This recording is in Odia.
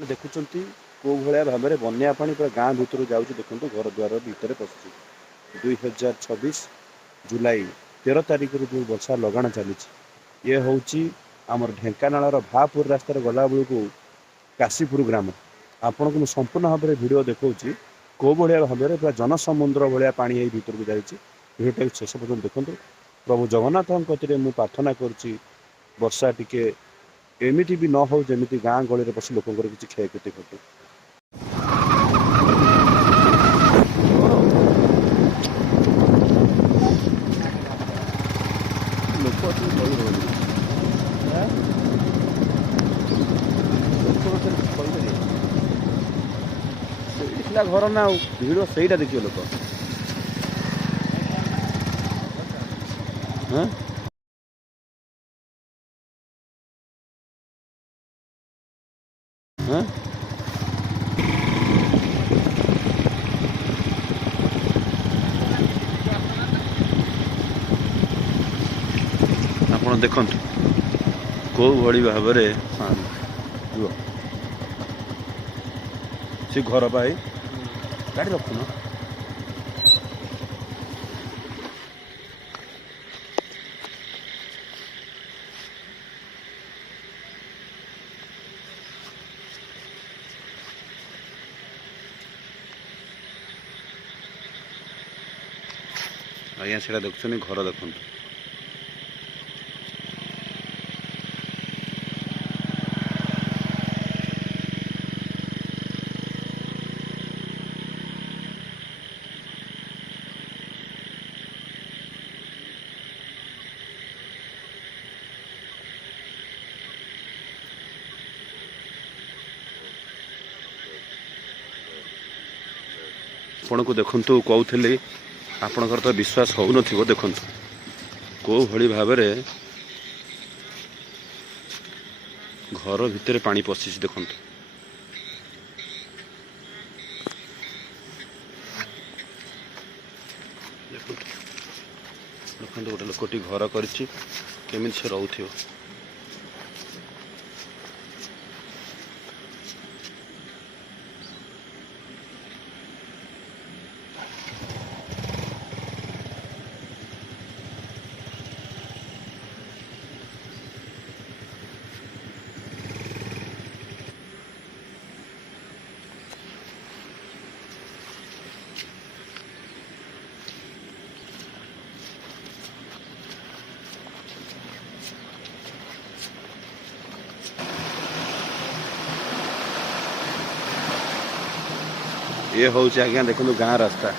ଦେଖୁଛନ୍ତି କୋଉ ଭଳିଆ ଭାବରେ ବନ୍ୟା ପାଣି ପୁରା ଗାଁ ଭିତରୁ ଯାଉଛି। ଦେଖନ୍ତୁ ଘର ଦ୍ୱାର ଭିତରେ ପଶୁଛି। 2026 ଜୁଲାଇ 13 ତାରିଖରୁ ଯେଉଁ ବର୍ଷା ଲଗାଣ ଚାଲିଛି, ଇଏ ହେଉଛି ଆମର ଢେଙ୍କାନାଳର ଭାପୁର ରାସ୍ତାରେ ଗଲାବେଳକୁ କାଶୀପୁର ଗ୍ରାମ। ଆପଣଙ୍କୁ ମୁଁ ସମ୍ପୂର୍ଣ୍ଣ ଭାବରେ ଭିଡ଼ିଓ ଦେଖାଉଛି କେଉଁ ଭଳିଆ ଭାବରେ ପୁରା ଜନସମୁଦ୍ର ଭଳିଆ ପାଣି ଏଇ ଭିତରକୁ ଯାଇଛି। ଭିଡ଼ିଓଟାକୁ ଶେଷ ପର୍ଯ୍ୟନ୍ତ ଦେଖନ୍ତୁ। ପ୍ରଭୁ ଜଗନ୍ନାଥଙ୍କ କତିରେ ମୁଁ ପ୍ରାର୍ଥନା କରୁଛି ବର୍ଷା ଟିକେ ଏମିତି ବି ନ ହଉ ଯେମିତି ଗାଁ ଗହଳିରେ ପଶି ଲୋକଙ୍କର କିଛି କ୍ଷୟକ୍ଷତି ଘଟୁ। ଲୋକ ଅଛନ୍ତି କହିପାରିବେ, ସେଇଠି ଥିଲା ଘର ନା, ଆଉ ଭିଡ଼ ସେଇଟା ଦେଖିବ ଲୋକ। ଆପଣ ଦେଖନ୍ତୁ କେଉଁ ଭଳି ଭାବରେ ସେ ଘର ପାଇଁ ଗାଡ଼ି ରଖୁନ। ଆଜ୍ଞା ସେଇଟା ଦେଖୁଛନ୍ତି, ଘର ଦେଖନ୍ତୁ। ଆପଣଙ୍କୁ ଦେଖନ୍ତୁ କହୁଥିଲି, ଆପଣଙ୍କର ତ ବିଶ୍ୱାସ ହେଉନଥିବ। ଦେଖନ୍ତୁ କେଉଁ ଭଳି ଭାବରେ ଘର ଭିତରେ ପାଣି ପଶିଛି। ଦେଖନ୍ତୁ ଦେଖନ୍ତୁ ଗୋଟେ ଲୋକଟି ଘର କରିଛି, କେମିତି ସେ ରହୁଥିବ। ये हूँ आज्ञा देखो गाँ रास्ता।